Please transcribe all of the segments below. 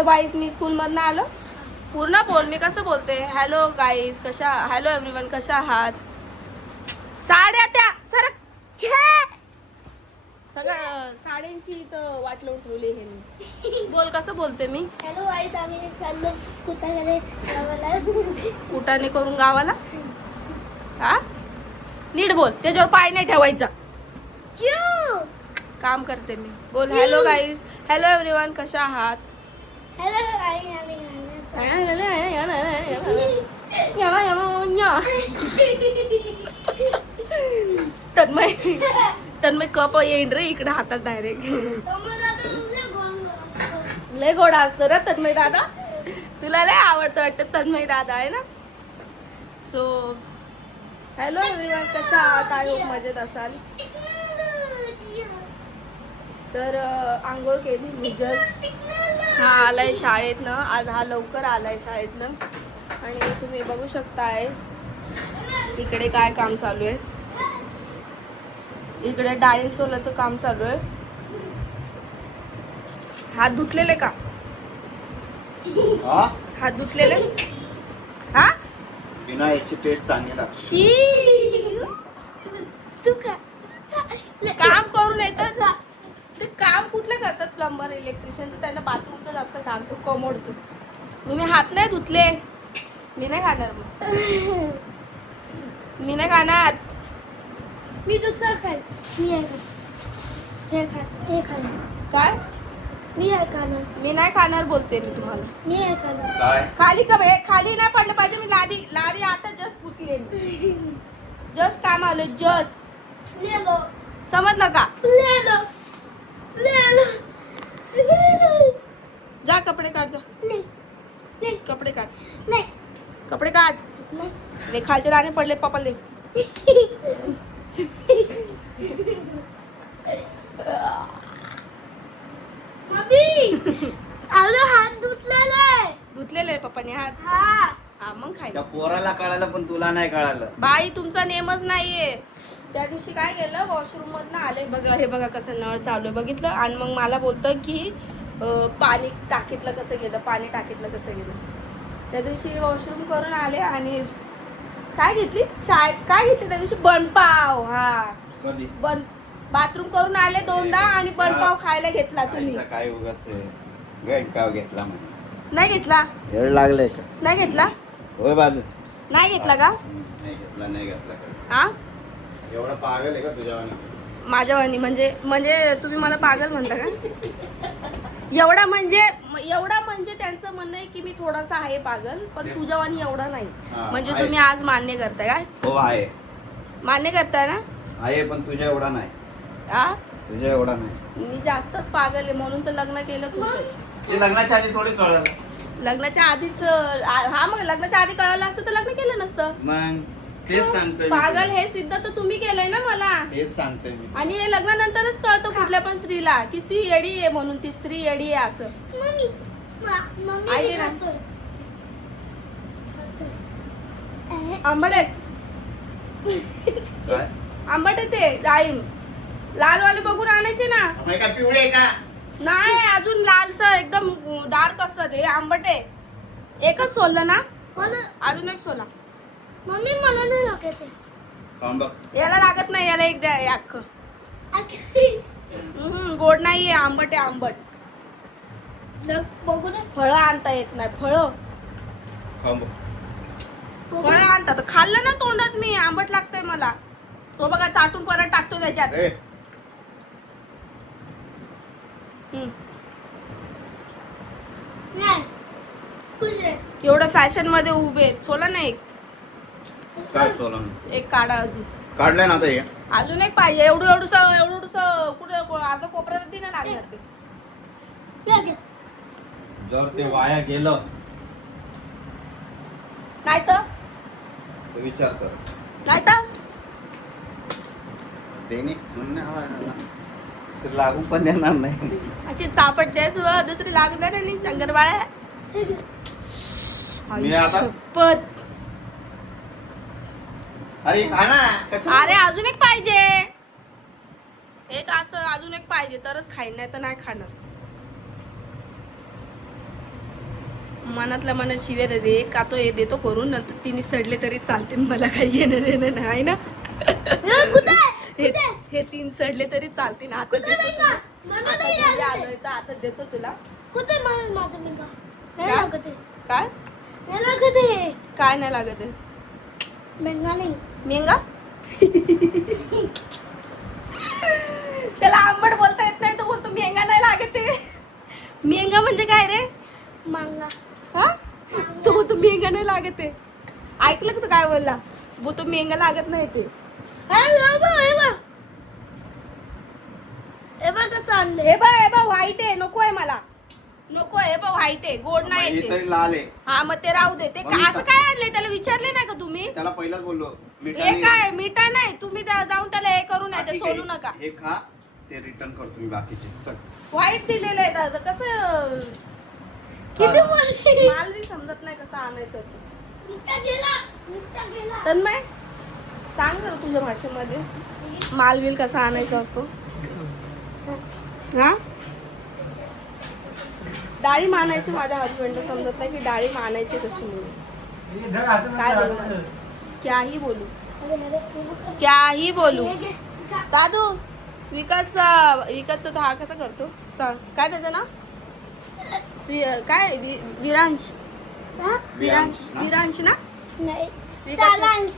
Hello बाईज मी स्कूलमधनं आलो. पूर्ण बोल मी कसं बोलते? हॅलो गाईज कशा हॅलो एव्हरीवन कशा आहात? साड्या त्या सर सगळं साड्यांची इथं वाट लावून ठेवली हे मी. बोल कसं बोलते मी? हॅलो वाईस आम्ही चाललो. गावाला. कुटाने करून गावाला? हा? नीट बोल त्याच्यावर पाय नाही ठेवायचा. क्यू! काम करते मी. बोल हॅलो गाईज हॅलो एव्हरीवन कशा आहात? तन्मय तन्मय कप येईन रे इकडे हातात डायरेक्ट लय गोडा असतो रे तन्मय दादा तुला लय आवडतं वाटतं तन्मय दादा आहे ना सो हॅलो एव्हरीवन कशा आहात आय होप मजेत असाल तर आंघोळ केली मी जस्ट हा आलाय शाळेतनं. आज हा लवकर आलाय शाळेतनं. आणि तुम्ही बघू शकताय इकडे काय काम चालू आहे. इकडे डाळिंब सोलाचं काम चालू आहे. हात धुतलेले का? हा हात धुतलेले? हा? बिना याची टेस्ट चांगली लागते काम करून येतात करतात प्लंबर इलेक्ट्रिशियनचं त्यांना बाथरूमचं जास्त काम तो कमोडचं तुम्ही हात नाही धुतले. मी नाही खाणार मग. मी नाही खाणार. मी दुसरं खाय मी हे हे काय? मी आहे खाणार मी नाही खाणार बोलते मी तुम्हाला. मी आहे खाणार काय? खाली का? खाली नाही पडलं पाहिजे मी लादी लादी आता जस्ट पुसले जस्ट काम आलं जस्ट ले लो. समजलं का? जा कपडे काढ जा. नाही नाही. कपडे काढ. नाही. कपडे काढ. नाही. खालचे दाणे पडले पप्पा ले मम्मी अरे हात धुतलेला आहे. धुतलेले पप्पाने हात. हा. हा मग खाय त्या पोराला कळालं पण तुला नाही कळालं. बाई तुमचा नेमच नाहीये. त्या दिवशी काय केलं वॉशरूम मधनं आले बघा हे बघा कसं नळ चालू आहे बघितलं? आणि मग मला बोलतं की अं, पाणी टाकीतलं कसं गेलं पाणी टाकीतलं कसं गेलं. त्या दिवशी वॉशरूम करून आले आणि काय घेतली? चाय काय घेतली त्या दिवशी? बनपाव हा. कधी? बन बाथरूम करून आले दोनदा आणि बनपाव खायला घेतला तुम्ही. आईचा काय उगाच गैरकाव घेतला म्हणे. नाही घेतला? वेळ लागले का? नाही घेतला? होय बाजू. नाही घेतला का? नाही घेतला नाही घेतला का? हा? एवढा पागल आहे का तुझ्या माझ्या वाणी म्हणजे म्हणजे तुम्ही मला पागल म्हणता का? एवढा म्हणजे म- एवढा म्हणजे त्यांचं म्हणणं आहे की मी थोडासा आहे पागल पण तुझ्या वाणी एवढा नाही. हा, म्हणजे आहे. तुम्ही आज मान्य करताय काय हो आहे. मान्य करताय ना? आहे पण तुझ्या एवढा नाही. हा तुझ्या एवढा नाही. मी जास्तच पागल आहे म्हणून तर लग्न केलं ते लग्नाच्या आधी थोडी कळलं. लग्नाच्या आधीच आ- हा मग लग्नाच्या आधी कळालं असतं तर लग्न केलं नसतं. मग तेच सांगतोय मी पागल तुला. हे सिद्ध तर तुम्ही केलंय ना मला. तेच सांगतोय मी आणि हे लग्नानंतरच कळतं कुठल्या पण स्त्रीला की ती येडी आहे म्हणून ती स्त्री येडी आहे असं. मम्मी म- मम्मी आई मी ना. खातोय. खातोय. अह, आंबट आहे. काय? आंबट आहे ते डाळिंब. लालवाले बघून आणायचे ना. पिवळे का? नाही अजून लालसर एकदम डार्क असतं ते आंबट. आहे एकच सोललं ना? मला अजून एक सोला. मम्मी मला नाही लागत आहे. खाऊन बघ. याला लागत नाही याला एक द्या हे अख्खं. आखी. हम्म, गोड नाहीये आंबट आहे आंबट. लग बघू दे. फळं आणता येत नाही फळं. खाऊन बघ. बघू फळं दे. आणतात खाल्लं ना तोंडात मी आंबट लागतंय मला. तो बघा चाटून परत टाकतो त्याच्यात. ए, हम्म. नाही कुठे एवढं फॅशनमध्ये उभे. सोला ना एक. काय सोलन एक काढा अजून. काढलंय ना आता हे. अजून एक पाहिजे. एवढं एवढस एवढस कुठे अर्धा कोपऱ्यात नाही लागणार ते. जर ते वाया गेलं नाही तर विचार कर. नाही तर म्हणणं. दुसरं लागून पण देणार नाही. अशी चापट द्यायच व दुसरी लागणार चंगरबाळ्या मी आता- शपथ. अरे खा ना कसं? अरे अजून एक पाहिजे. एक असं अजून एक पाहिजे तरच खाईन नाही तर नाही खाणार. मनातल्या मनात शिव्या देते का तो हे देतो करून नंतर तिने सडले तरी चालते मला काही घेणं देणं नाही ना. हे तीन सडले तरी चालते ना आता देतो तुला. मला आता नाही घरी लागत आलोय तर आता देतो तुला. कुठे मा- माझा मेंगा काय? नाही लागत आहे. काय? नाही लागत आहे. काय नाही लागत आहे? मेंगा नाही. मेंगा? त्याला आंबट बोलता येत नाही तो बोलतो मेंगा नाही लागत आहे. मेंगा म्हणजे काय रे? मांगा. हा? तो बोलतो मेंगा नाही लागत आहे. ऐकलं का तू काय बोलला? बोलतो मेंगा लागत नाही ते. कसं आणलं हे बघ हे बघ व्हाईट आहे नको आहे मला. नको आहे हे बघ व्हाईट आहे गोड नाही हे आहे ते. तरी लाल आहे. हा मग ते राहू दे. ते मग मी असं सा- काय आणलंय? त्याला विचारले नाही का तुम्ही? त्याला पहिलाच बोललो हे मिठाने काय मिठा नाही? तुम्ही जाऊन त्याला हे करू हा, नाही ते ठीक आहे. सोडू नका. हे खा ते रिटर्न करतो मी बाकीचे. चल. वाईट दिलेलं आहे दादा. कसं किती हा. बोलली मला बी समजत नाही कसं आणायचं ते. तन्मय? सांग जरा तुझ्या भाषेमध्ये मालबिल कसा आणायचा असतो? हा? डाळी मानायची माझ्या हस्बंडला समजत नाही की डाळी मानायची कशी म्हणून. काय बोलू मला? क्याही बोलू. हे. क्याही बोलू. दादू विकास विकासचा तो हा कसा करतो? सांग. काय त्याचं वि- काय? विरांश? विरांश. विरांश ना? विरांश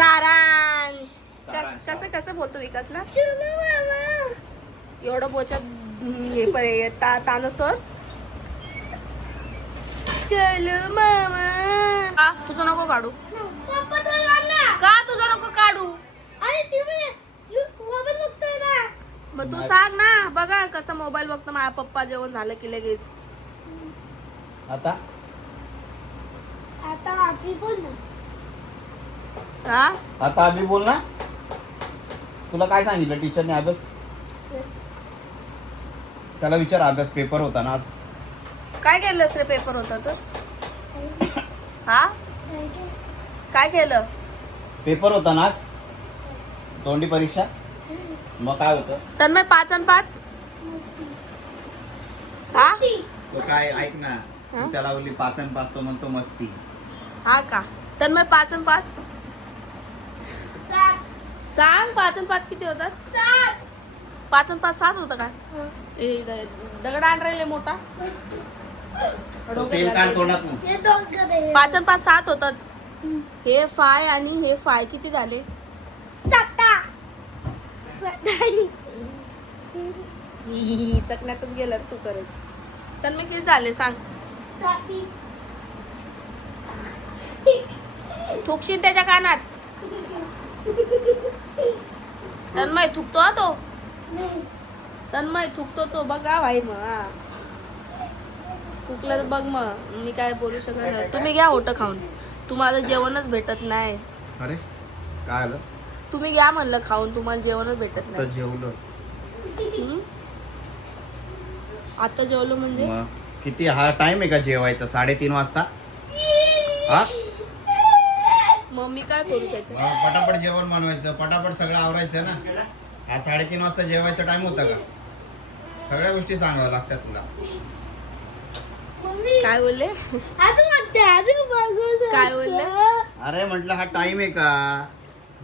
सारांश. कस-. कसं कसं बोलतो विकासला चलो मामा. एवढं बोच्यात हम्म, हे परे ता तानसोर चलो मामा. का? तुझं नको काढू. का तुझं नको काढू? मग तू सांग ना. बघा कसं मोबाईल बघतो माझ्या पप्पा जेवण झालं की लगेच. आता? आता आधी बोल ना. हा? आता अभि बोल ना. तुला काय सांगितलं टीचरने अभ्यास? त्याला विचार अभ्यास पेपर होता ना आज. काय केलंस रे पेपर होता तर हा? काय केलं? पेपर होता ना आज? तोंडी परीक्षा? मग काय होतं? तन्मय पाच आणि पाच? हा? तो काय ऐक ना? तू त्याला बोलली पाच आणि पाच तो म्हणतो मस्ती. हा का? तन्मय पाच आणि पाच? सांग पाच आणि पाच किती होतात? सात. पाच आणि पाच सात होतं. ए, द- दगड आण राहिले मोठा. सेल काढ तोंडातून. हे पाच आणि पाच सात होतात. हे फाय आणि हे फाय किती झाले. ही चकण्यातच गेलं तू करत. तन्मय किती झाले सांग. साती. थुकशील त्याच्या कानात. तन्मय थुकतो हा तो? नाही. तन्मय थुकतो तो बघा भाई मग हा. थुकलं तर बघ मग मी काय बोलू शकत नाही. तुम्ही घ्या होतं खाऊन. तुम्हाला जेवणच भेटत नाही. अरे काय आलं? तुम्ही घ्या म्हणलं खाऊन तुम्हाला जेवणच भेटत तर नाही. जेवलं. हम्म? आता जेवलो म्हणजे? मग किती हा टाइम आहे का जेवायचा? साडेतीन वाजता? हा? मग मी काय करू त्याचं? पटापट जेवण बनवायचं पटापट सगळं आवरायचं ना. हा साडेतीन वाजता जेवायचा टाइम होता का? सगळ्या गोष्टी सांगाव्या लागतात तुला. मम्मी काय बोलले? अजून वाटते अजून बघू काय बोलले? अरे म्हटलं हा टाइम आहे का?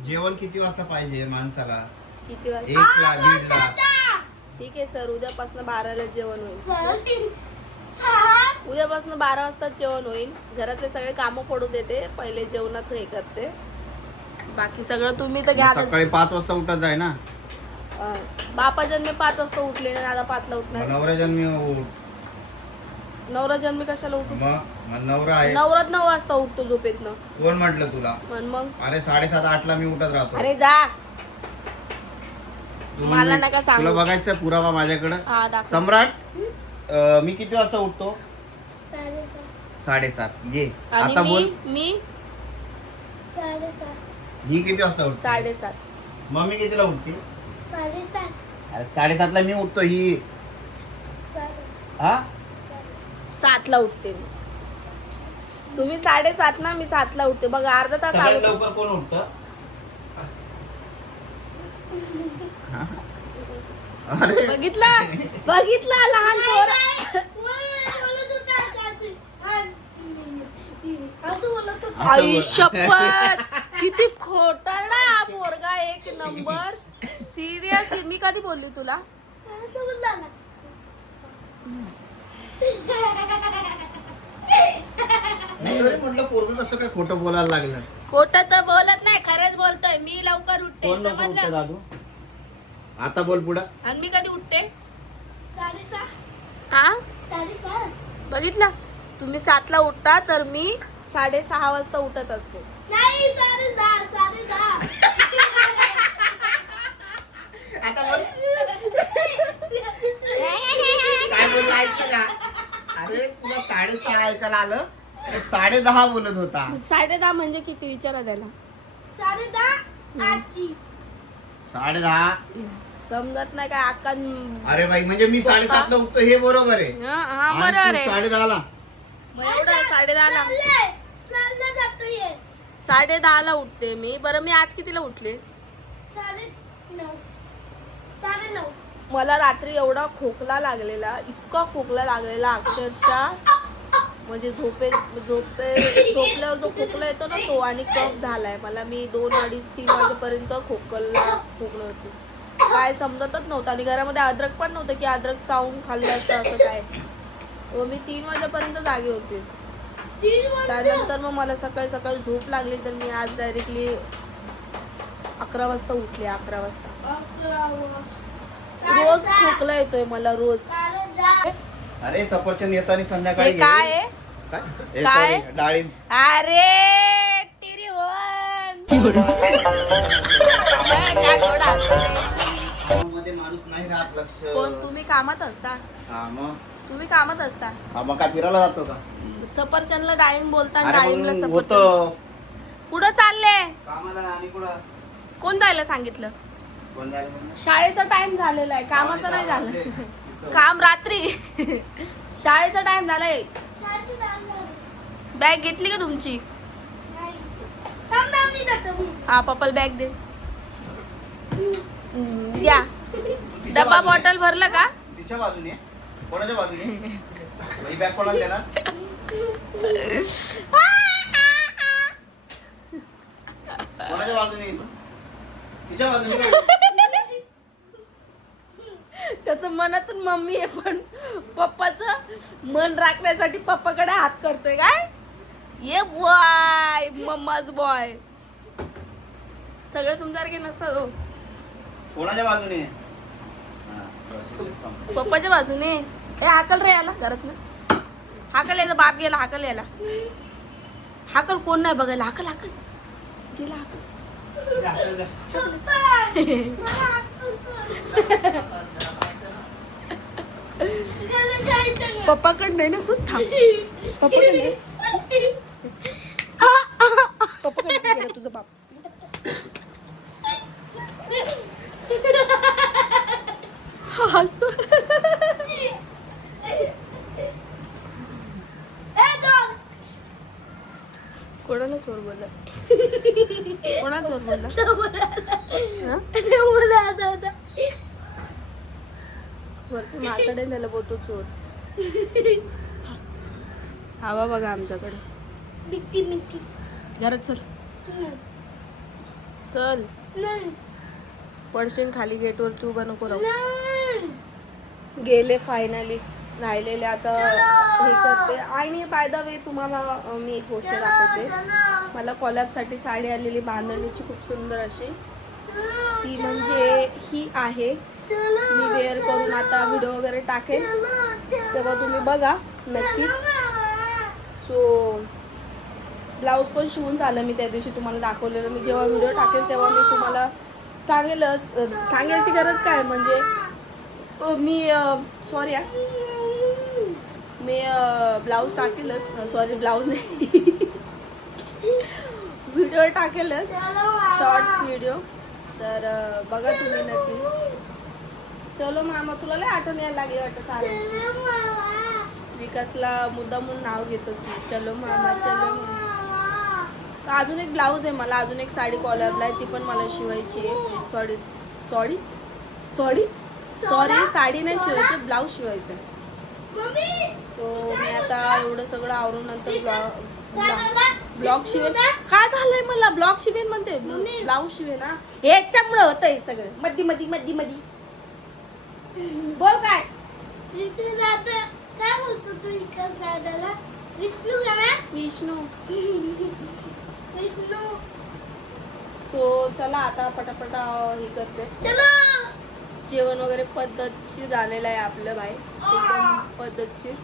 जेवण किती वाजता पाहिजे माणसाला? किती वाजता? एकला दीडला ठीक आहे सर उद्यापासून बाराला जेवण होईल. उद्यापासून बारा वाजता जेवण होईल. घरातले सगळे कामं पडू देते. पहिले जेवणाचं हे करते. बाकी सगळं तुम्ही तर घ्या सकाळी पाच वाजता उठत जाय ना? बापा जन्मी पाच वाजता उठले दादा पाचला उठणार. नवरा जन्मी उठ. नवरा जन्मी कशाला उठू? मग नवरा आहे. नवरात नऊ वाजता उठतो झोपेतनं. कोण म्हटलं तुला? पण मग? अरे साडेसात आठला मी उठत राहतो. अरे जा. मला नका सांगू. तुला बघायचं पुरावा माझ्याकडं. हा दाखव. सम्राट अं, मी किती वाजता उठतो? साडेसात. साडेसात घे आणि आता बोल. मी? मी साडेसात. ही किती वाजता उठते? साडेसात. मम्मी कितीला उठते? साडेसात. अरे साडेसातला मी उठतो ही. हा? सातला उठते मी. तुम्ही साडेसात ना मी सातला उठते. बघा अर्धा तास सगळ्यात अगोदर लवकर कोण उठतं? बघितला? बघितला लहान पोर बोलत होता का ते? हा, असं बोलत होता असं आई. शपथ. किती खोटारडा हा पोरगा एक नंबर. सिरियस मी कधी बोलली तुला? ना. म्हटलं पोरग कसं काय खोटं बोलायला लागलं? खोटं तर बोलत नाही खरंच बोलतोय. मी लवकर उठते. कोण लवकर उठतं समजलं दादू? आता बोल पुढं. आणि मी कधी उठते? साडेसहा. हा बघितला? तुम्ही सातला उठता तर मी साडेसहा वाजता उठत असते. नाही साडेदहा साडेदहा. आता बोल. काय बोलला ऐकलं का अरे तुला साडेसहा ऐकायला आलं. तर साडे दहा बोलत होता. साडे दहा म्हणजे किती? विचारा त्याला. साडेदहा आजची साडे दहा समजत नाही काय अरे बाई म्हणजे मी साडेसातला उठतो हे बरोबर आहे. हा हा, बरोबर आणि तू आहे. साडे दहाला मग एवढं साडे दहाला साडे दहाला उठते मी. बरं मी आज कितीला उठले? मला रात्री एवढा खोकला लागलेला इतका खोकला लागलेला अक्षरशः. म्हणजे झोपे झोपे झोपल्यावर जो खोकला येतो ना तो आणि कफ झालाय. मला मी दोन अडीच तीन वाजेपर्यंत खोकलला खोकलं होती. काय समजतच नव्हतं. आणि घरामध्ये अद्रक पण नव्हतं की अद्रक चावून खाल्लं असतं असं काय. व मी तीन वाजेपर्यंत जागे होते. त्यानंतर मग मला सकाळी सकाळी झोप लागली तर मी आज डायरेक्टली अकरा वाजता उठले अकरा वाजता. रोज खोकला येतोय मला रोज. अरे सफरचंद येताना संध्याकाळी हे काय आहे? काय? हे डाळिंब अरे टिरी मध्ये राहत लक्ष तुम्ही कामात असता. हा मग? तुम्ही कामात असता. हा मग काय फिरायला जातो का? सफरचंदला डाळिंब बोलता अरे डाळिंबला मग सफरचंद. होतं पुढं चालले. कामाला आणि कुठं कोण जायला सांगितलं? कोण जायला? शाळेचा टाइम झालेला आहे. कामाचा नाही झालं. काम रात्री. शाळेचा टाइम झालाय. बॅग घेतली का तुमची. हा पप्पल बॅग दे. डब्बा. बॉटल भरलं का? तिच्या बाजूने. कोणाच्या बाजूने? ही बॅग कोणाला देणार? कोणाच्या बाजूने? तिच्या बाजूने का? त्याचं मनातून मम्मी आहे पण पप्पाचं मन राखण्यासाठी पप्पाकडे हात करतोय काय? ये बॉय मम्माज बॉय सगळं तुमच्यासारखे नसतं हो कोणाच्या बाजूने. पप्पाच्या बाजूने. ए हाकल रे याला घरात ना. हाकल यायला बाप गेला हाकल याला. हाकल कोण नाही बघायला हाकल हाकल. गेला हाकल. नाही. पप्पाकडे नाही ना खूप थांब. पप्पाकडे पप्पा पप्पाकडे तुझा बाप. हा चोर. कोणाला चोर बोलला कोणा चोर बोलला? मला आता होता. वरती माकडे त्याला बोलतो चोर हवा बघा आमच्याकडे. घरात चल. चल नाही. पडशील खाली गेटवर तू नको राहू. गेले फायनली राहिलेले आता हे करते. आणि बाय द वे तुम्हाला मी एक गोष्ट दाखवते. मला कॉलॅबसाठी साडी आलेली बांधणीची खूप सुंदर अशी. ती. म्हणजे ही आहे. मी वेअर करून आता व्हिडिओ वगैरे टाकेल. तेव्हा तुम्ही बघा नक्कीच. सो ब्लाऊज पण शिवून झालं मी त्या दिवशी तुम्हाला दाखवलेलं. मी जेव्हा व्हिडिओ टाकेल तेव्हा मी तुम्हाला सांगेलच. सांगायची गरज काय? म्हणजे मी सॉरी या मी ब्लाऊज टाकेलच. सॉरी ब्लाऊज नाही. व्हिडिओ टाकेलच. शॉर्ट्स व्हिडिओ तर बघा तुम्ही नक्की. चलो मामा तुला लय आठवण यायला लागली वाटतं मामा. विकासला मुद्दा म्हणून नाव घेतो की. चलो मामा चलो मामा. अजून एक ब्लाऊज आहे मला. अजून एक साडी कॉलरला आहे. ती पण मला शिवायची आहे. Sorry sorry sorry sorry sari नाही शिवायची ब्लाऊज शिवायचं. सो मी आता एवढं सगळं आवरून नंतर दादाला ब्लॉग शिवेन. काय झालंय मला? ब्लॉग शिवेन म्हणते. ब्लाऊज शिवेन ना होत होतंय सगळं. मधी मधी मधी मधी. बोल काय? काय बोलतो तू इकडे दादाला विष्णू. का ना विष्णू विष्णू सो चला आता पटापटा हे करते. चला जेवण वगैरे पद्धतशीर झालेलं आहे आपलं बाई. एकदम पद्धतशीर.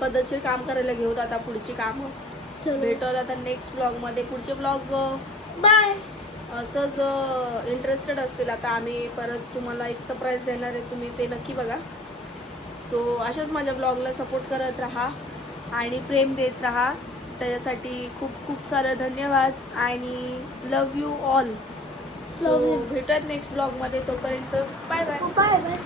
पद्धतशीर काम करायला घेऊत आता पुढची कामं. भेटत आता नेक्स्ट ब्लॉगमध्ये पुढचे ब्लॉग बाय. असंच इंटरेस्टेड असतील आता आम्ही. परत तुम्हाला एक सरप्राईज देणार आहे तुम्ही ते नक्की बघा. सो अशाच माझ्या ब्लॉगला सपोर्ट करत राहा आणि प्रेम देत राहा. त्याच्यासाठी खूप खूप सारं धन्यवाद आणि लव यू ऑल सो. भेटूयात नेक्स्ट ब्लॉगमध्ये तोपर्यंत बाय बाय बाय बाय